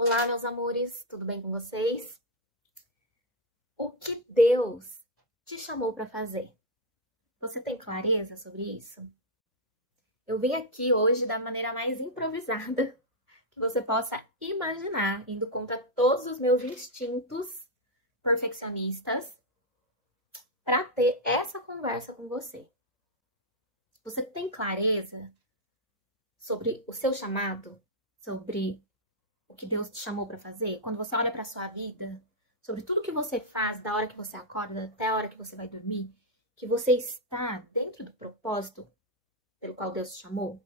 Olá, meus amores, tudo bem com vocês? O que Deus te chamou para fazer? Você tem clareza sobre isso? Eu vim aqui hoje da maneira mais improvisada que você possa imaginar, indo contra todos os meus instintos perfeccionistas para ter essa conversa com você. Você tem clareza sobre o seu chamado, sobre o que Deus te chamou para fazer? Quando você olha para a sua vida, sobre tudo que você faz, da hora que você acorda até a hora que você vai dormir, que você está dentro do propósito pelo qual Deus te chamou?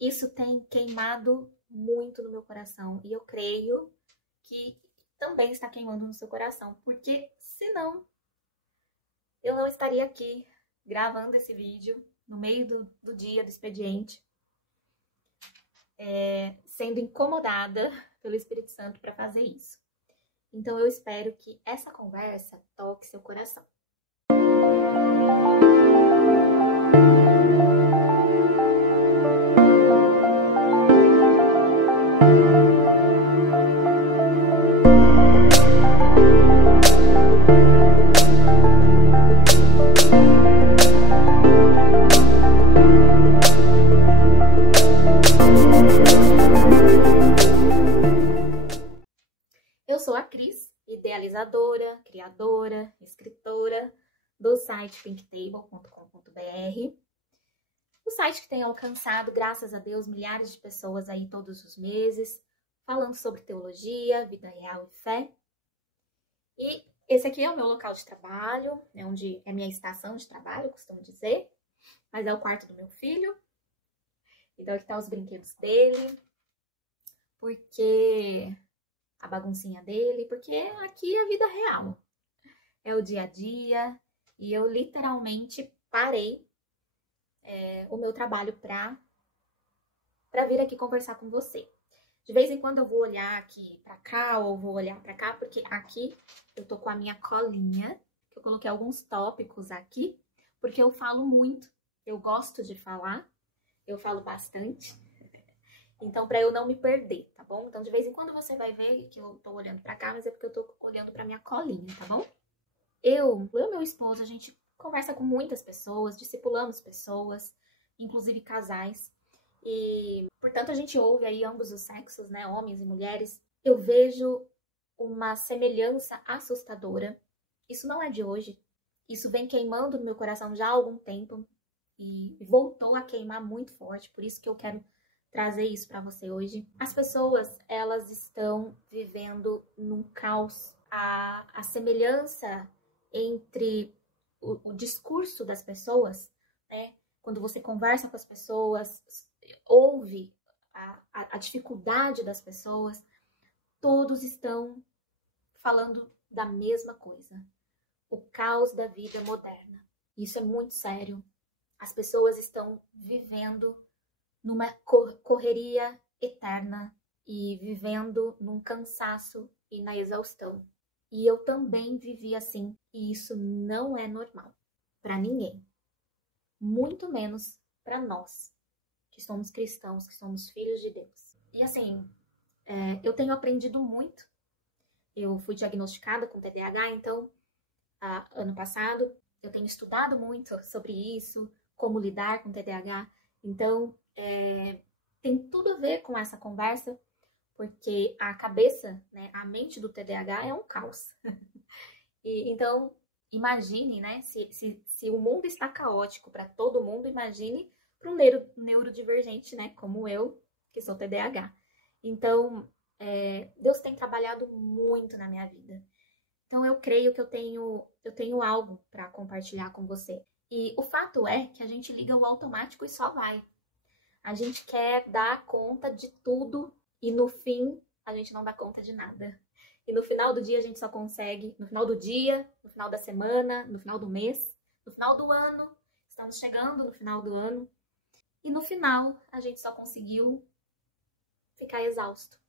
Isso tem queimado muito no meu coração e eu creio que também está queimando no seu coração, porque senão eu não estaria aqui gravando esse vídeo no meio do dia do expediente, sendo incomodada pelo Espírito Santo para fazer isso. Então eu espero que essa conversa toque seu coração. Eu sou a Cris, idealizadora, criadora, escritora do site pinktable.com.br. O site que tem alcançado, graças a Deus, milhares de pessoas aí todos os meses, falando sobre teologia, vida real e fé. E esse aqui é o meu local de trabalho, é onde é minha estação de trabalho, costumo dizer, mas é o quarto do meu filho. Então aqui tá os brinquedos dele, porque a baguncinha dele, porque aqui é a vida real, é o dia a dia, e eu literalmente parei o meu trabalho para vir aqui conversar com você. De vez em quando eu vou olhar aqui para cá ou vou olhar para cá, porque aqui eu tô com a minha colinha, que eu coloquei alguns tópicos aqui, porque eu falo muito, eu gosto de falar, eu falo bastante. Então, para eu não me perder, tá bom? Então, de vez em quando você vai ver que eu tô olhando pra cá, mas é porque eu tô olhando pra minha colinha, tá bom? Eu e meu esposo, a gente conversa com muitas pessoas, discipulamos pessoas, inclusive casais. E, portanto, a gente ouve aí ambos os sexos, né? Homens e mulheres. Eu vejo uma semelhança assustadora. Isso não é de hoje. Isso vem queimando no meu coração já há algum tempo. E voltou a queimar muito forte. Por isso que eu quero trazer isso para você hoje. As pessoas, elas estão vivendo num caos. A semelhança entre o discurso das pessoas, né? Quando você conversa com as pessoas, ouve a dificuldade das pessoas, todos estão falando da mesma coisa. O caos da vida moderna. Isso é muito sério. As pessoas estão vivendo numa correria eterna e vivendo num cansaço e na exaustão. E eu também vivi assim, e isso não é normal para ninguém. Muito menos para nós, que somos cristãos, que somos filhos de Deus. E assim, eu tenho aprendido muito. Eu fui diagnosticada com TDAH, então, ano passado, eu tenho estudado muito sobre isso, como lidar com TDAH. Então, tem tudo a ver com essa conversa, porque a cabeça, né, a mente do TDAH é um caos. Então, imagine, né, se o mundo está caótico para todo mundo, imagine para um neurodivergente, né, como eu, que sou TDAH. Então, Deus tem trabalhado muito na minha vida. Então, eu creio que eu tenho algo para compartilhar com você. E o fato é que a gente liga o automático e só vai. A gente quer dar conta de tudo e no fim a gente não dá conta de nada. E no final do dia a gente só consegue, no final do dia, no final da semana, no final do mês, no final do ano, estamos chegando no final do ano, e no final a gente só conseguiu ficar exausto,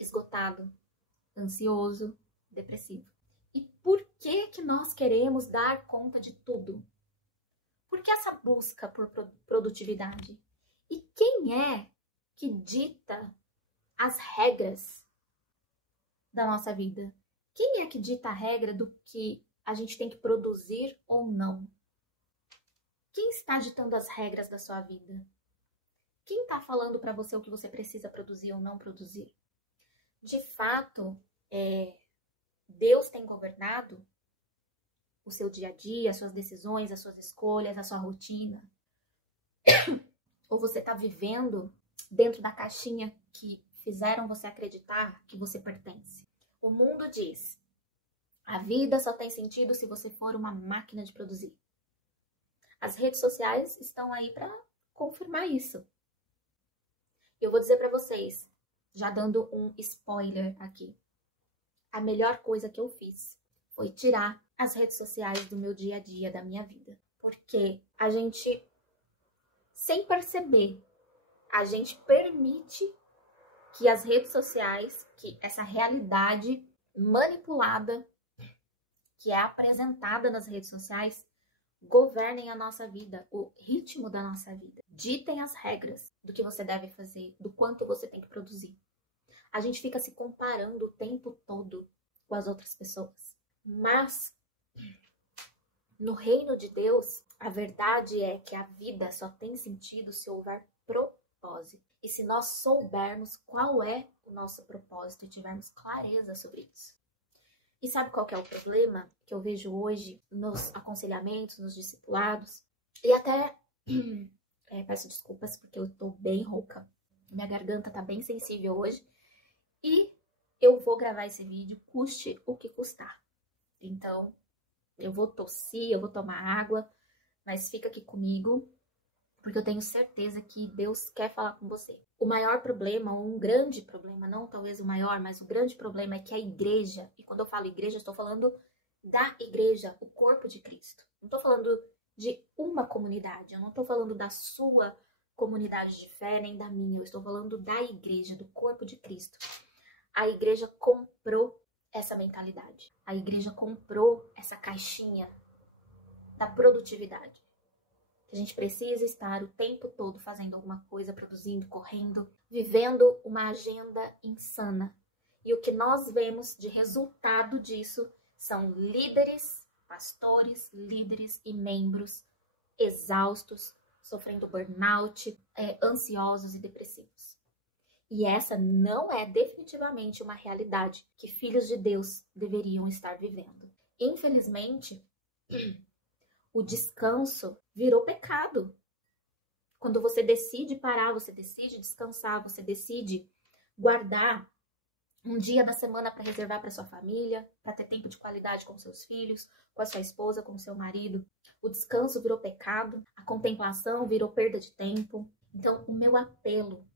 esgotado, ansioso, depressivo. E por que nós queremos dar conta de tudo? Por que essa busca por produtividade? E quem é que dita as regras da nossa vida? Quem é que dita a regra do que a gente tem que produzir ou não? Quem está ditando as regras da sua vida? Quem está falando para você o que você precisa produzir ou não produzir? De fato, Deus tem governado o seu dia a dia, as suas decisões, as suas escolhas, a sua rotina? Ou você está vivendo dentro da caixinha que fizeram você acreditar que você pertence? O mundo diz: a vida só tem sentido se você for uma máquina de produzir. As redes sociais estão aí para confirmar isso. Eu vou dizer para vocês, já dando um spoiler aqui, a melhor coisa que eu fiz foi tirar as redes sociais do meu dia a dia, da minha vida. Porque a gente, sem perceber, a gente permite que as redes sociais, que essa realidade manipulada que é apresentada nas redes sociais, governem a nossa vida, o ritmo da nossa vida. Ditem as regras do que você deve fazer, do quanto você tem que produzir. A gente fica se comparando o tempo todo com as outras pessoas. Mas, no reino de Deus, a verdade é que a vida só tem sentido se houver propósito. E se nós soubermos qual é o nosso propósito e tivermos clareza sobre isso. E sabe qual que é o problema que eu vejo hoje nos aconselhamentos, nos discipulados? E até, peço desculpas porque eu tô bem rouca. Minha garganta tá bem sensível hoje. E eu vou gravar esse vídeo, custe o que custar. Então, eu vou tossir, eu vou tomar água, mas fica aqui comigo, porque eu tenho certeza que Deus quer falar com você. O maior problema, ou um grande problema, não talvez o maior, mas o grande problema é que a igreja, e quando eu falo igreja, eu estou falando da igreja, o corpo de Cristo. Não estou falando de uma comunidade, eu não estou falando da sua comunidade de fé, nem da minha, eu estou falando da igreja, do corpo de Cristo. A igreja comprou essa mentalidade. A igreja comprou essa caixinha da produtividade. A gente precisa estar o tempo todo fazendo alguma coisa, produzindo, correndo, vivendo uma agenda insana. E o que nós vemos de resultado disso são líderes, pastores, líderes e membros exaustos, sofrendo burnout, ansiosos e depressivos. E essa não é definitivamente uma realidade que filhos de Deus deveriam estar vivendo. Infelizmente, o descanso virou pecado. Quando você decide parar, você decide descansar, você decide guardar um dia da semana para reservar para sua família, para ter tempo de qualidade com seus filhos, com a sua esposa, com o seu marido. O descanso virou pecado, a contemplação virou perda de tempo. Então, o meu apelo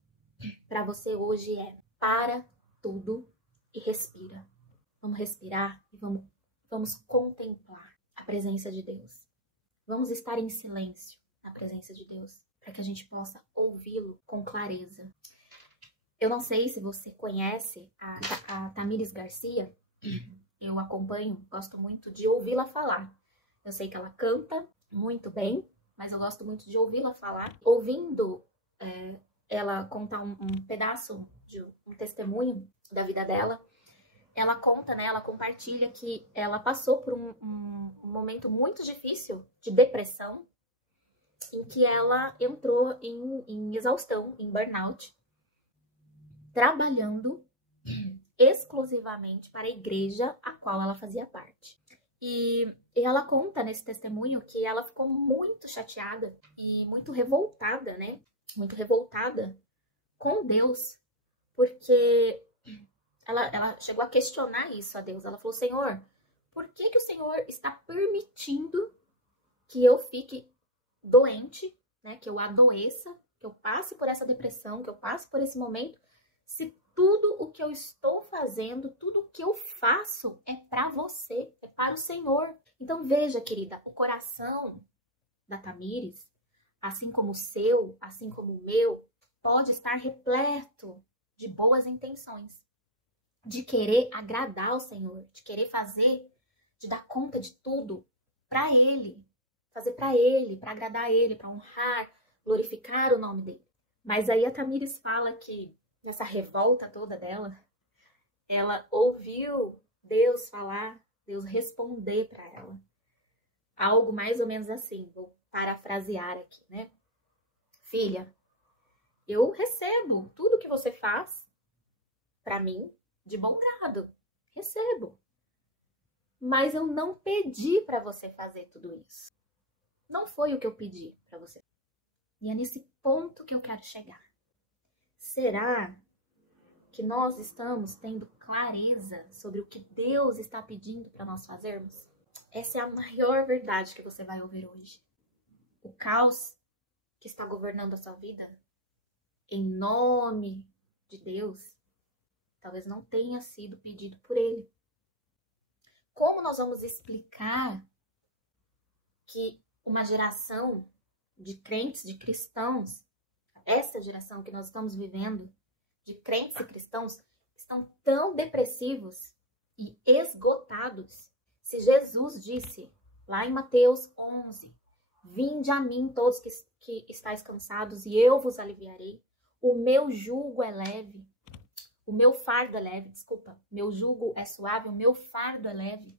para você hoje é: para tudo e respira. Vamos respirar e vamos contemplar a presença de Deus. Vamos estar em silêncio na presença de Deus, para que a gente possa ouvi-lo com clareza. Eu não sei se você conhece a Tamires Garcia. Eu acompanho, gosto muito de ouvi-la falar. Eu sei que ela canta muito bem, mas eu gosto muito de ouvi-la falar. Ouvindo ela contar um pedaço de um testemunho da vida dela, ela conta, né? Ela compartilha que ela passou por um momento muito difícil de depressão, em que ela entrou em exaustão, em burnout, trabalhando exclusivamente para a igreja a qual ela fazia parte. E ela conta nesse testemunho que ela ficou muito chateada e muito revoltada, né? Muito revoltada com Deus, porque ela chegou a questionar isso a Deus. Ela falou: Senhor, por que o Senhor está permitindo que eu fique doente, né? Que eu adoeça, que eu passe por essa depressão, que eu passe por esse momento, se tudo o que eu estou fazendo, tudo o que eu faço é para você, é para o Senhor. Então veja, querida, o coração da Tamires, assim como o seu, assim como o meu, pode estar repleto de boas intenções, de querer agradar ao Senhor, de querer fazer, de dar conta de tudo para Ele, fazer para Ele, para agradar a Ele, para honrar, glorificar o nome dele. Mas aí a Tamires fala que nessa revolta toda dela, ela ouviu Deus falar, Deus responder para ela. Algo mais ou menos assim, vou parafrasear aqui, né? Filha, eu recebo tudo que você faz para mim de bom grado. Recebo. Mas eu não pedi para você fazer tudo isso. Não foi o que eu pedi para você. E é nesse ponto que eu quero chegar. Será que nós estamos tendo clareza sobre o que Deus está pedindo para nós fazermos? Essa é a maior verdade que você vai ouvir hoje. O caos que está governando a sua vida, em nome de Deus, talvez não tenha sido pedido por Ele. Como nós vamos explicar que uma geração de crentes, de cristãos, essa geração que nós estamos vivendo, de crentes e cristãos, estão tão depressivos e esgotados? Se Jesus disse, lá em Mateus 11, vinde a mim todos que estáis cansados e eu vos aliviarei. O meu jugo é leve. O meu fardo é leve, desculpa. Meu jugo é suave, o meu fardo é leve.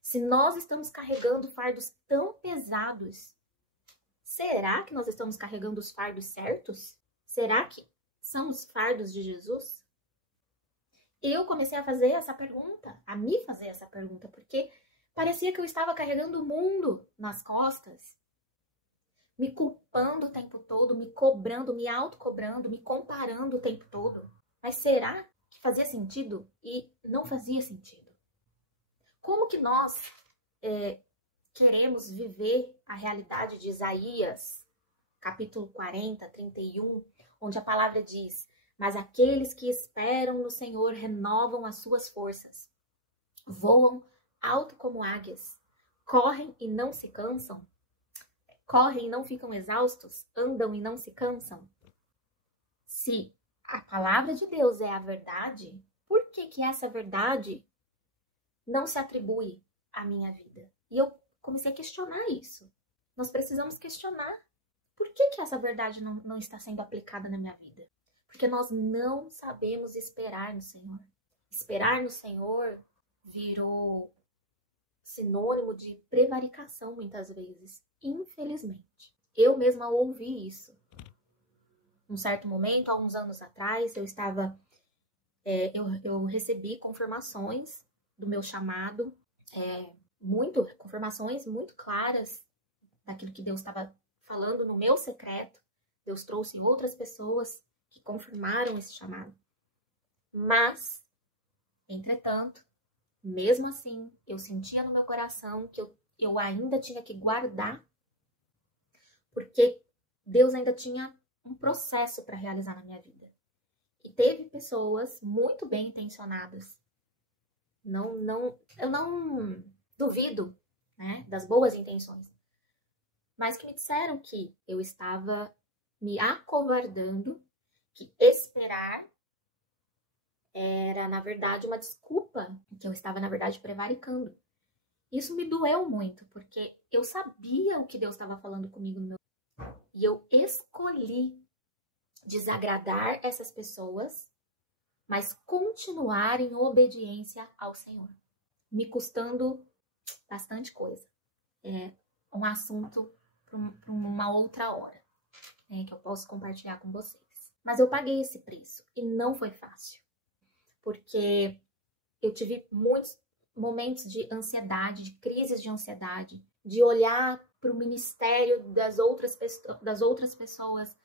Se nós estamos carregando fardos tão pesados, será que nós estamos carregando os fardos certos? Será que são os fardos de Jesus? Eu comecei a fazer essa pergunta, a me fazer essa pergunta, porque parecia que eu estava carregando o mundo nas costas, me culpando o tempo todo, me cobrando, me autocobrando, me comparando o tempo todo. Mas será que fazia sentido? E não fazia sentido. Como que nós queremos viver a realidade de Isaías, capítulo 40, 31, onde a palavra diz, mas aqueles que esperam no Senhor renovam as suas forças, voam alto como águias, correm e não se cansam, correm e não ficam exaustos, andam e não se cansam? Se a palavra de Deus é a verdade, por que essa verdade não se atribui à minha vida? E eu comecei a questionar isso. Nós precisamos questionar por que essa verdade não está sendo aplicada na minha vida. Porque nós não sabemos esperar no Senhor. Esperar no Senhor virou sinônimo de prevaricação muitas vezes, infelizmente. Eu mesma ouvi isso. Num certo momento, há uns anos atrás, eu recebi confirmações do meu chamado, confirmações muito claras daquilo que Deus estava falando no meu secreto. Deus trouxe outras pessoas que confirmaram esse chamado. Mas, entretanto, mesmo assim, eu sentia no meu coração que eu ainda tinha que guardar, porque Deus ainda tinha um processo para realizar na minha vida. E teve pessoas muito bem intencionadas. Eu não duvido, né, das boas intenções, mas que me disseram que eu estava me acovardando, que esperar era, na verdade, uma desculpa, que eu estava, na verdade, prevaricando. Isso me doeu muito, porque eu sabia o que Deus estava falando comigo no meu... E eu escolhi desagradar essas pessoas, mas continuar em obediência ao Senhor. Me custando bastante coisa. É um assunto para uma outra hora, né, que eu posso compartilhar com vocês. Mas eu paguei esse preço e não foi fácil. Porque eu tive muitos momentos de ansiedade, de crises de ansiedade, de olhar para o ministério das outras pessoas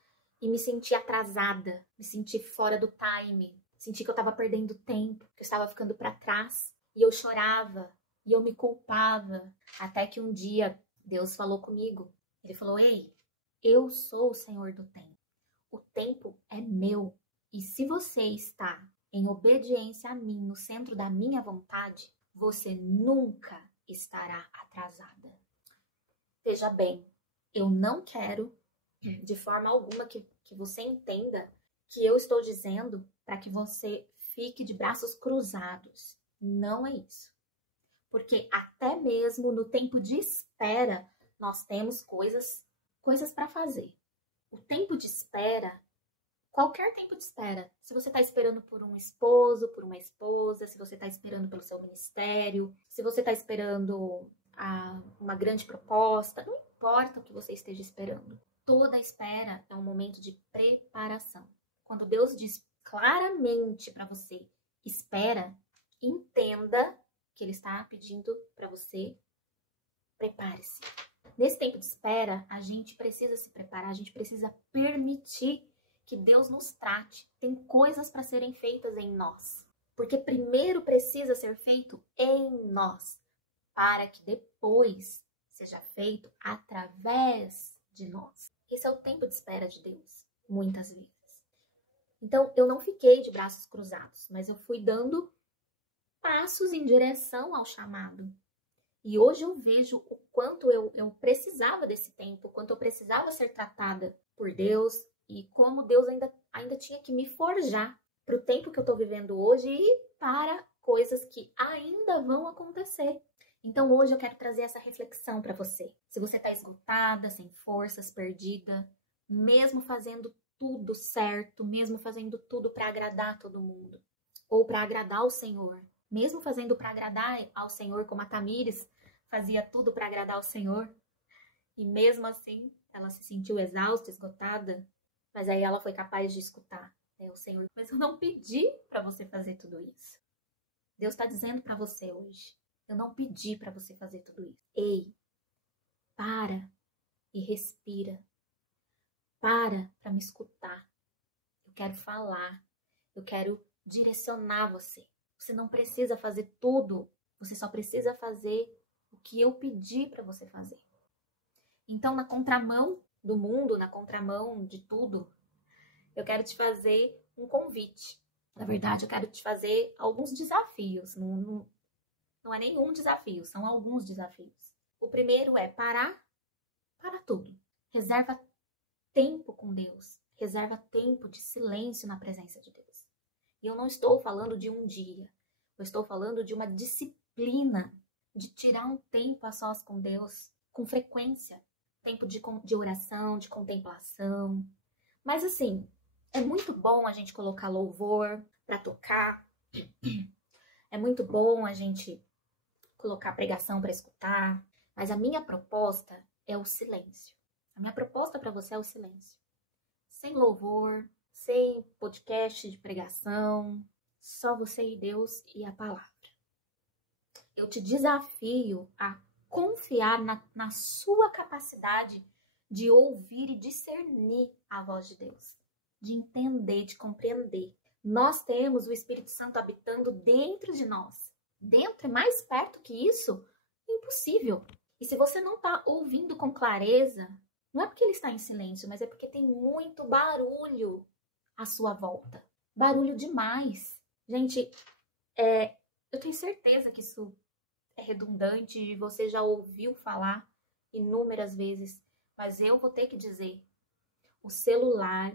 e me sentir atrasada, me sentir fora do time, sentir que eu estava perdendo tempo, que eu estava ficando para trás. E eu chorava, e eu me culpava, até que um dia Deus falou comigo. Ele falou, ei, eu sou o Senhor do tempo. O tempo é meu. E se você está em obediência a mim, no centro da minha vontade, você nunca estará atrasada. Veja bem, eu não quero, de forma alguma, que você entenda que eu estou dizendo para que você fique de braços cruzados. Não é isso. Porque até mesmo no tempo de espera, nós temos coisas para fazer. O tempo de espera, Qualquer tempo de espera. Se você está esperando por um esposo, por uma esposa, se você está esperando pelo seu ministério, se você está esperando uma grande proposta, não importa o que você esteja esperando. Toda espera é um momento de preparação. Quando Deus diz claramente para você, espera, entenda que Ele está pedindo para você, prepare-se. Nesse tempo de espera, a gente precisa se preparar, a gente precisa permitir que Deus nos trate. Tem coisas para serem feitas em nós. Porque primeiro precisa ser feito em nós, para que depois seja feito através de nós. Esse é o tempo de espera de Deus, muitas vezes. Então, eu não fiquei de braços cruzados, mas eu fui dando passos em direção ao chamado. E hoje eu vejo o quanto eu precisava desse tempo, o quanto eu precisava ser tratada por Deus e como Deus ainda tinha que me forjar para o tempo que eu estou vivendo hoje e para coisas que ainda vão acontecer. Então hoje eu quero trazer essa reflexão para você. Se você está esgotada, sem forças, perdida, mesmo fazendo tudo certo, mesmo fazendo tudo para agradar todo mundo, ou para agradar o Senhor, mesmo fazendo para agradar ao Senhor, como a Tamires fazia tudo para agradar ao Senhor, e mesmo assim ela se sentiu exausta, esgotada, mas aí ela foi capaz de escutar, né, o Senhor. Mas eu não pedi para você fazer tudo isso. Deus está dizendo para você hoje, eu não pedi para você fazer tudo isso. Ei, para e respira. Para me escutar. Eu quero falar. Eu quero direcionar você. Você não precisa fazer tudo. Você só precisa fazer o que eu pedi para você fazer. Então, na contramão do mundo, na contramão de tudo, eu quero te fazer um convite. Na verdade, eu quero te fazer alguns desafios. Não é nenhum desafio, são alguns desafios. O primeiro é parar para tudo. Reserva tempo com Deus. Reserva tempo de silêncio na presença de Deus. E eu não estou falando de um dia. Eu estou falando de uma disciplina de tirar um tempo a sós com Deus com frequência. Tempo de oração, de contemplação. Mas assim, é muito bom a gente colocar louvor para tocar. É muito bom a gente colocar pregação para escutar. Mas a minha proposta é o silêncio. A minha proposta para você é o silêncio. Sem louvor, sem podcast de pregação, só você e Deus e a palavra. Eu te desafio a confiar na sua capacidade de ouvir e discernir a voz de Deus, de entender, de compreender. Nós temos o Espírito Santo habitando dentro de nós. Dentro, mais perto que isso, é impossível. E se você não está ouvindo com clareza, não é porque ele está em silêncio, mas é porque tem muito barulho à sua volta. Barulho demais. Gente, eu tenho certeza que isso é redundante e você já ouviu falar inúmeras vezes, mas eu vou ter que dizer, o celular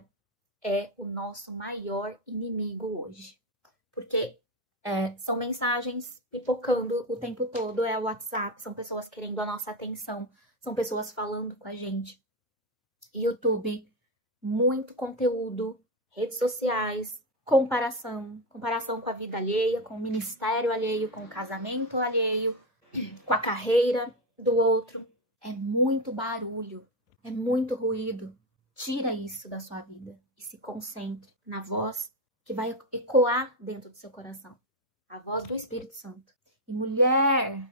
é o nosso maior inimigo hoje. Porque são mensagens pipocando o tempo todo, é o WhatsApp, são pessoas querendo a nossa atenção, são pessoas falando com a gente. YouTube, muito conteúdo, redes sociais, comparação com a vida alheia, com o ministério alheio, com o casamento alheio, com a carreira do outro. É muito barulho, é muito ruído. Tira isso da sua vida e se concentre na voz que vai ecoar dentro do seu coração. A voz do Espírito Santo. E mulher,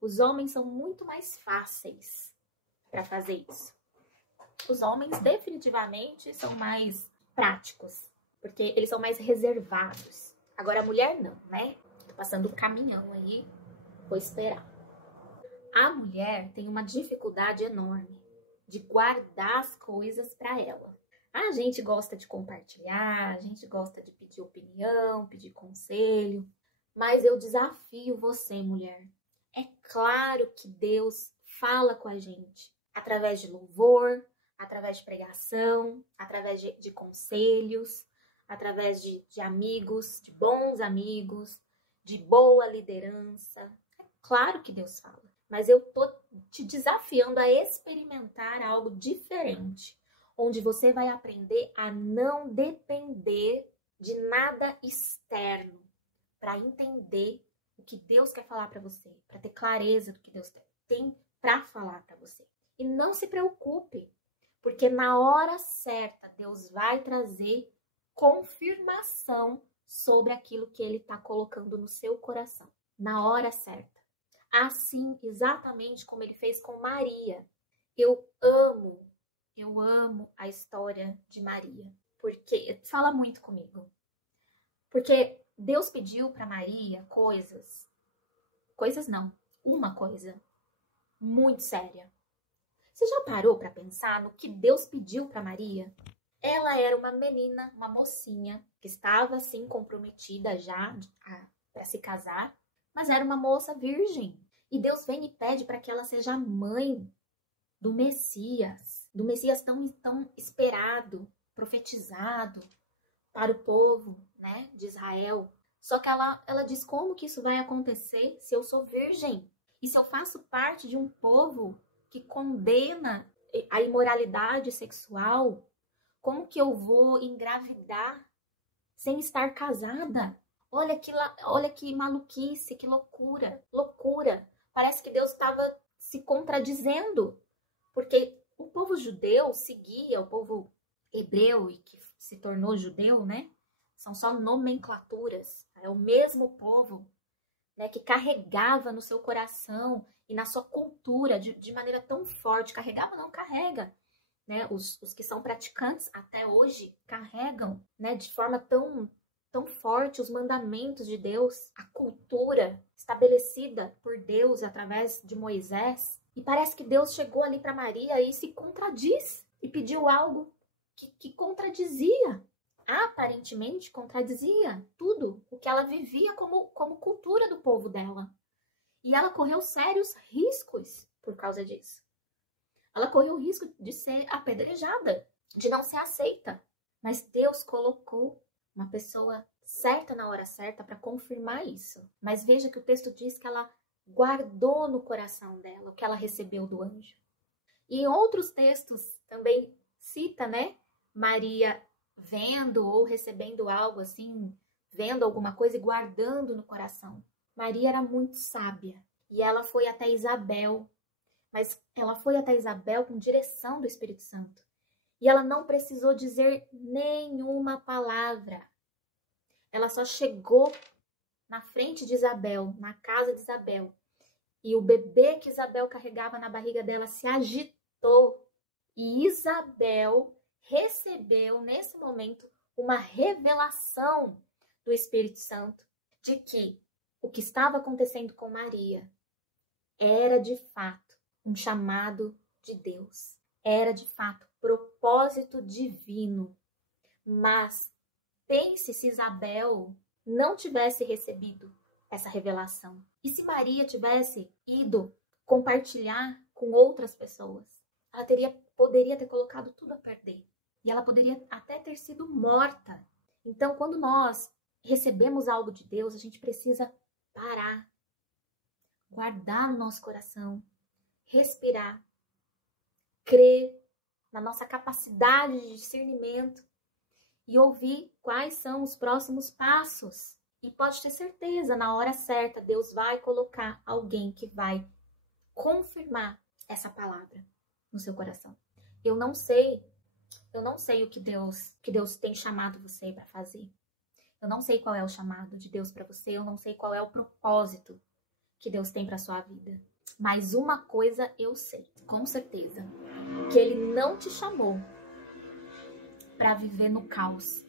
os homens são muito mais fáceis para fazer isso. Os homens definitivamente são mais práticos, porque eles são mais reservados. Agora a mulher não, né? Tô passando um caminhão aí, vou esperar. A mulher tem uma dificuldade enorme de guardar as coisas para ela. A gente gosta de compartilhar, a gente gosta de pedir opinião, pedir conselho, mas eu desafio você, mulher. É claro que Deus fala com a gente através de louvor, através de pregação, através de conselhos, através de amigos, de bons amigos, de boa liderança. É claro que Deus fala, mas eu tô te desafiando a experimentar algo diferente. onde você vai aprender a não depender de nada externo para entender o que Deus quer falar para você, para ter clareza do que Deus tem para falar para você. E não se preocupe, porque na hora certa Deus vai trazer confirmação sobre aquilo que Ele está colocando no seu coração. Na hora certa. Assim, exatamente como Ele fez com Maria. Eu amo a história de Maria. Porque fala muito comigo. Porque Deus pediu para Maria coisas não, uma coisa muito séria. Você já parou para pensar no que Deus pediu para Maria? Ela era uma menina, uma mocinha, que estava assim comprometida já para se casar, mas era uma moça virgem. E Deus vem e pede para que ela seja mãe do Messias tão esperado, profetizado para o povo, né, de Israel. Só que ela diz, como que isso vai acontecer se eu sou virgem? E se eu faço parte de um povo que condena a imoralidade sexual, como que eu vou engravidar sem estar casada? Olha que maluquice, que loucura. Parece que Deus estava se contradizendo, porque o povo judeu seguia o povo hebreu e que se tornou judeu, né? São só nomenclaturas. É o mesmo povo, né, que carregava no seu coração e na sua cultura de maneira tão forte. Carregava, não carrega. Né? Os que são praticantes até hoje carregam, né, de forma tão forte os mandamentos de Deus, a cultura estabelecida por Deus através de Moisés. E parece que Deus chegou ali para Maria e se contradiz e pediu algo que contradizia, aparentemente contradizia tudo o que ela vivia como cultura do povo dela. E ela correu sérios riscos por causa disso. Ela correu o risco de ser apedrejada, de não ser aceita. Mas Deus colocou uma pessoa certa na hora certa para confirmar isso. Mas veja que o texto diz que ela guardou no coração dela o que ela recebeu do anjo. E em outros textos também cita, né, Maria vendo ou recebendo algo assim, vendo alguma coisa e guardando no coração. Maria era muito sábia e ela foi até Isabel, mas ela foi até Isabel com direção do Espírito Santo. E ela não precisou dizer nenhuma palavra. Ela só chegou na frente de Isabel, na casa de Isabel. E o bebê que Isabel carregava na barriga dela se agitou. E Isabel recebeu, nesse momento, uma revelação do Espírito Santo de que o que estava acontecendo com Maria era, de fato, um chamado de Deus. Era, de fato, propósito divino. Mas pense se Isabel não tivesse recebido essa revelação. E se Maria tivesse ido compartilhar com outras pessoas? Ela poderia ter colocado tudo a perder. E ela poderia até ter sido morta. Então, quando nós recebemos algo de Deus, a gente precisa parar, guardar no nosso coração, respirar, crer na nossa capacidade de discernimento e ouvir quais são os próximos passos. E pode ter certeza, na hora certa, Deus vai colocar alguém que vai confirmar essa palavra no seu coração. Eu não sei o que Deus tem chamado você para fazer. Eu não sei qual é o chamado de Deus para você, eu não sei qual é o propósito que Deus tem para sua vida. Mas uma coisa eu sei, com certeza, que Ele não te chamou para viver no caos.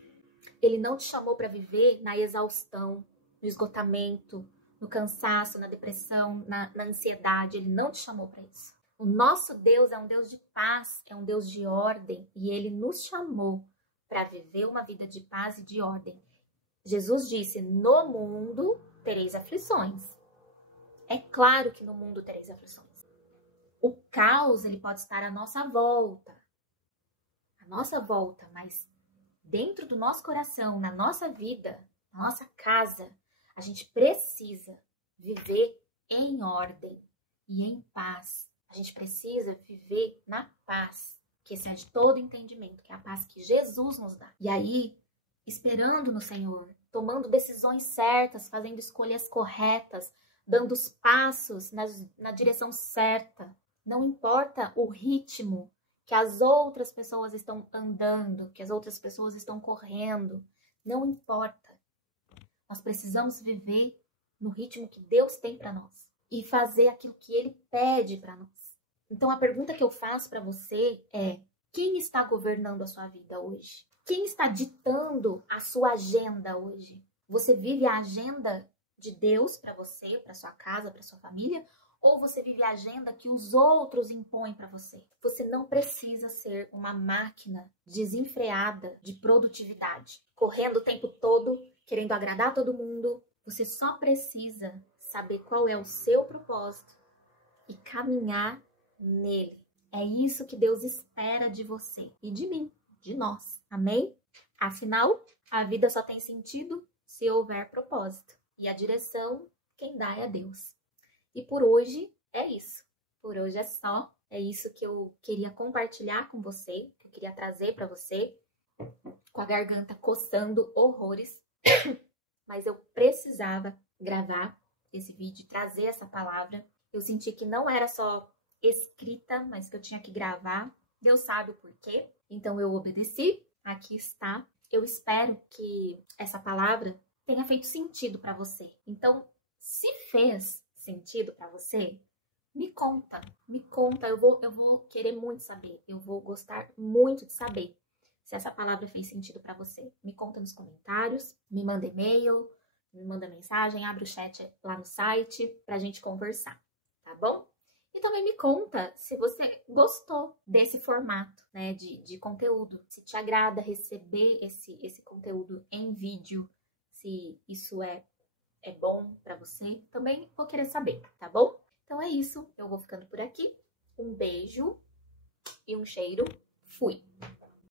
Ele não te chamou para viver na exaustão, no esgotamento, no cansaço, na depressão, na ansiedade. Ele não te chamou para isso. O nosso Deus é um Deus de paz, é um Deus de ordem. E Ele nos chamou para viver uma vida de paz e de ordem. Jesus disse, no mundo tereis aflições. É claro que no mundo tereis aflições. O caos, ele pode estar à nossa volta. À nossa volta, mas dentro do nosso coração, na nossa vida, na nossa casa, a gente precisa viver em ordem e em paz. A gente precisa viver na paz. que excede todo entendimento, que é a paz que Jesus nos dá. E aí, esperando no Senhor, tomando decisões certas, fazendo escolhas corretas, dando os passos na direção certa. Não importa o ritmo que as outras pessoas estão andando, que as outras pessoas estão correndo. Não importa. Nós precisamos viver no ritmo que Deus tem para nós e fazer aquilo que Ele pede para nós. Então a pergunta que eu faço para você é: quem está governando a sua vida hoje? Quem está ditando a sua agenda hoje? Você vive a agenda de Deus para você, para sua casa, para sua família? Ou você vive a agenda que os outros impõem para você? Você não precisa ser uma máquina desenfreada de produtividade, correndo o tempo todo, querendo agradar todo mundo. Você só precisa saber qual é o seu propósito e caminhar nele. É isso que Deus espera de você e de mim, de nós. Amém? Afinal, a vida só tem sentido se houver propósito. E a direção, quem dá é Deus. E por hoje é isso. Por hoje é só. É isso que eu queria compartilhar com você, que eu queria trazer para você, com a garganta coçando horrores. Mas eu precisava gravar esse vídeo, trazer essa palavra. Eu senti que não era só escrita, mas que eu tinha que gravar. Deus sabe o porquê. Então eu obedeci. Aqui está. Eu espero que essa palavra tenha feito sentido para você. Então, se fez sentido para você, me conta, eu vou querer muito saber, eu vou gostar muito de saber se essa palavra fez sentido para você. Me conta nos comentários, me manda e-mail, me manda mensagem, abre o chat lá no site pra gente conversar, tá bom? E também me conta se você gostou desse formato, né, de conteúdo, se te agrada receber esse conteúdo em vídeo, se isso é bom pra você, também vou querer saber, tá bom? Então é isso, eu vou ficando por aqui. Um beijo e um cheiro. Fui!